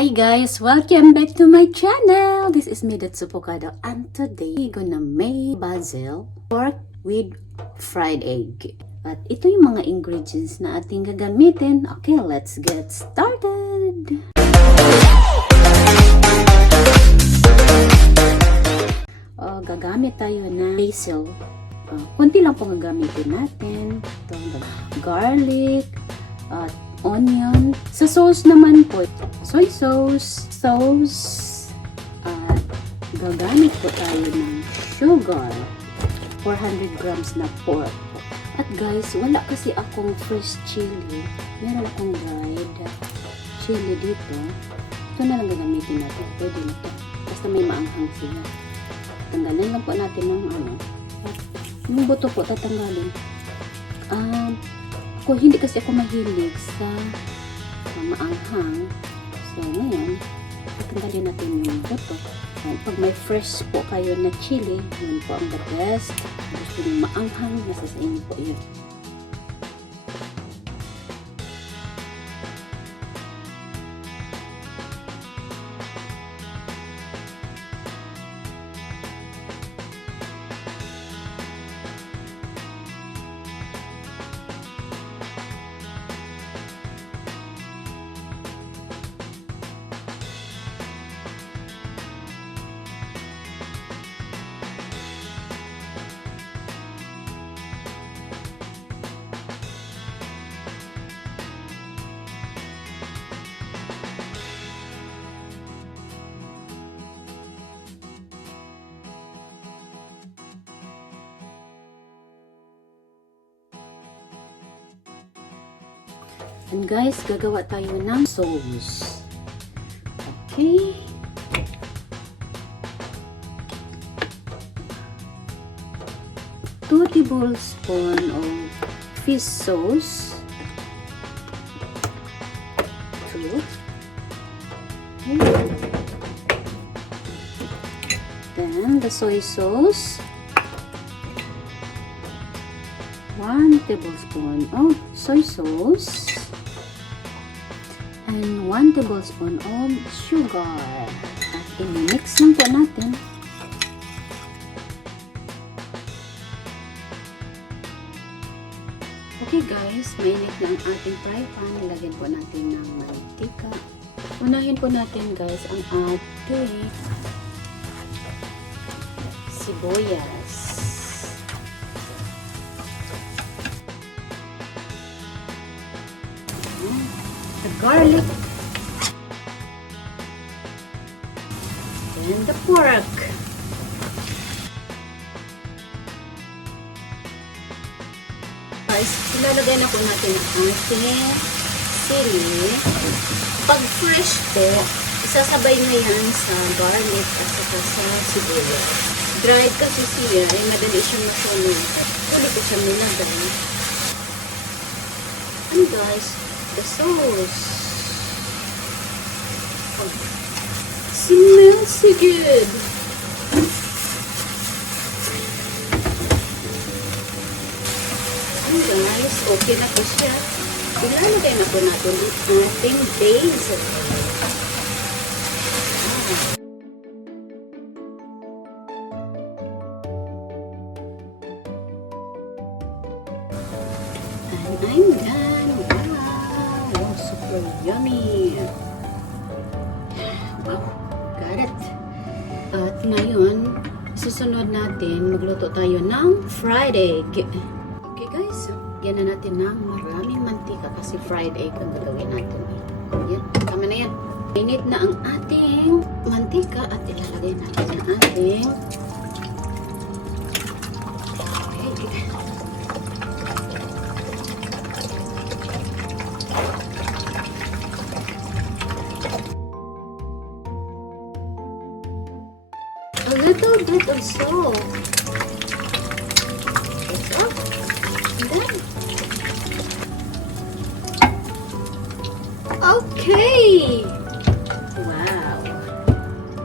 Hi guys! Welcome back to my channel! This is MidethSupocado and today we're gonna make basil pork with fried egg. At ito yung mga ingredients na ating gagamitin. Okay, let's get started! Gagamit tayo ng basil. Kunti lang po gagamitin natin. Ito, garlic, at onion. Sa sauce naman po, soy sauce, at gagamit po tayo ng sugar, 400 grams na pork. At guys, wala kasi akong fresh chili. Meron akong dried chili dito. Ito na lang gagamitin natin. Pwede na ito. Basta may maanghang sila. Tanggalin lang po natin ng yung buto po, tatanggalin. Hindi kasi ako mahilig sa maanghang. So, ngayon, tatanggalin natin yung buto. Pag may fresh po kayo na chili, yun po ang the best. Gusto nyo maanghang, nasa sa inyo po yun. And guys, gagawa tayo ng sauce. Okay. Two tablespoons of fish sauce. Two. Okay. Then the soy sauce. 1 tablespoon of soy sauce. And 1 tablespoon of sugar. At i-mix lang po natin. Okay guys, mainit na ang ating fry pan. Nilagyan po natin ng mantika. Unahin po natin guys ang ating sibuyas. The garlic and the pork. Guys, ilalagay na po natin ang ating sili. Pag fresh po, isasabay na yan sa garlic at saka sa sibuyas. Dried kasi siya ay madali siyang masunog. Huli ko siya nilagay. And guys, the sauce. Oh, smells so good. And guys, okay na po siya. Ilalagay na po natin ang ating basil. And I'm done. Wow, super yummy. Wow, got it. At ngayon, susunod natin, magluto tayo ng fried egg. Okay guys, yan na natin ng maraming mantika kasi fried egg ang gagawin natin. Yan, tama na yan. Init na ang ating mantika at ilalagay natin ang ating a little bit of salt. And then, okay. Wow.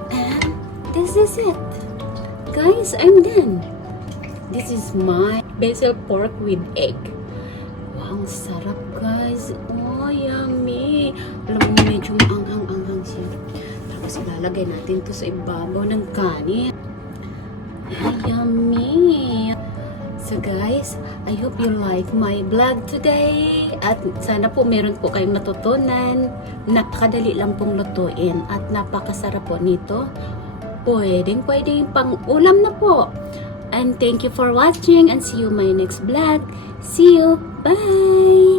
And this is it. Guys, I'm done. This is my basil pork with egg. Wow, sarap guys. Oh, yummy. Alam mo, medyo maanghang-anghang siya. Lalagay natin to sa ibabaw ng kanin. Ay, yummy! So guys, I hope you like my vlog today. At sana po meron po kayong matutunan. Napakadali lang pong lutuin at napakasarap po nito. Pwedeng pang ulam na po. And thank you for watching and see you my next vlog. See you! Bye!